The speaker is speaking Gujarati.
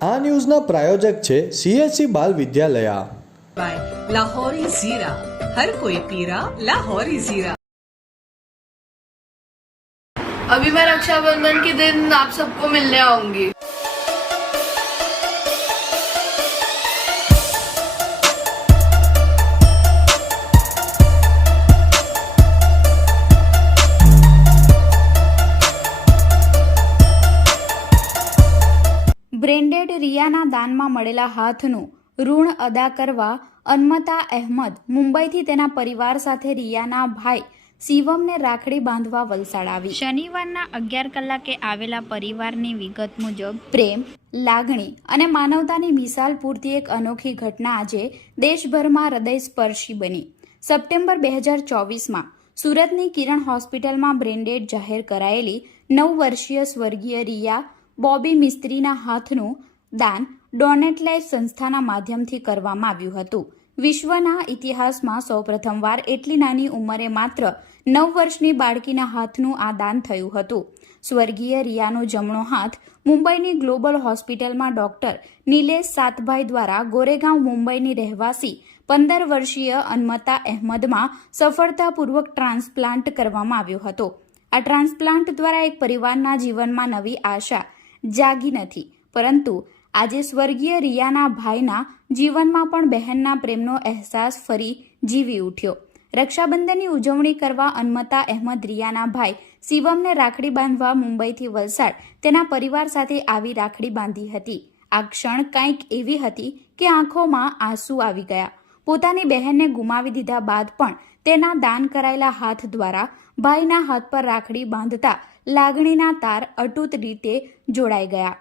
આ ન્યૂઝના પ્રાયોજક છે સીએચસી બાલ વિદ્યાલયા बाय लाहौरी जीरा हर कोई पीरा लाहौरी जीरा अभी मैं रक्षाबंधन के दिन आप सबको मिलने आऊंगी બ્રેન્ડેડ રિયાના દાનમાં મળેલા હાથનું ઋણ અદા કરવા અન્મતા અહેમદ મુંબઈથી તેના પરિવાર સાથે રિયાના ભાઈ શિવમને રાખડી બાંધવા વલસાડ આવી. શનિવારના અગિયાર કલાકે આવેલા પરિવારની વિગત મુજબ પ્રેમ લાગણી અને માનવતાની મિસાલ પૂરતી એક અનોખી ઘટના આજે દેશભરમાં હૃદયસ્પર્શી બની. સપ્ટેમ્બર બે હજાર ચોવીસમાં સુરતની કિરણ હોસ્પિટલમાં બ્રેન્ડેડ જાહેર કરાયેલી નવ વર્ષીય સ્વર્ગીય રિયા બોબી મિસ્ત્રીના હાથનું દાન ડોનેટ લાઈફ સંસ્થાના માધ્યમથી કરવામાં આવ્યું હતું. વિશ્વના ઇતિહાસમાં સૌપ્રથમવાર એટલી નાની ઉંમરે માત્ર નવ વર્ષની બાળકીના હાથનું આ દાન થયું હતું. સ્વર્ગીય રિયાનો જમણો હાથ મુંબઈની ગ્લોબલ હોસ્પિટલમાં ડોક્ટર નિલેશ સાતભાઈ દ્વારા ગોરેગાંવ મુંબઈની રહેવાસી પંદર વર્ષીય અન્મતા અહેમદમાં સફળતાપૂર્વક ટ્રાન્સપ્લાન્ટ કરવામાં આવ્યો હતો. આ ટ્રાન્સપ્લાન્ટ દ્વારા એક પરિવારના જીવનમાં નવી આશા જાગી નથી. પરંતુ આજે સ્વર્ગીય રિયાના ભાઈના જીવનમાં પણ બહેનના પ્રેમનો અહેસાસ ફરી જીવી ઉઠ્યો. રક્ષાબંધનની ઉજવણી કરવા અન્મતા અહેમદ રિયાના ભાઈ શિવમને રાખડી બાંધવા મુંબઈથી વલસાડ તેના પરિવાર સાથે આવી રાખડી બાંધી હતી. આ ક્ષણ કંઈક એવી હતી કે આંખોમાં આંસુ આવી ગયા. પોતાની બહેનને ગુમાવી દીધા બાદ પણ તેના દાન કરાયેલા હાથ દ્વારા ભાઈના હાથ પર રાખડી બાંધતા લાગણીના તાર અટૂટ રીતે જોડાઈ ગયા.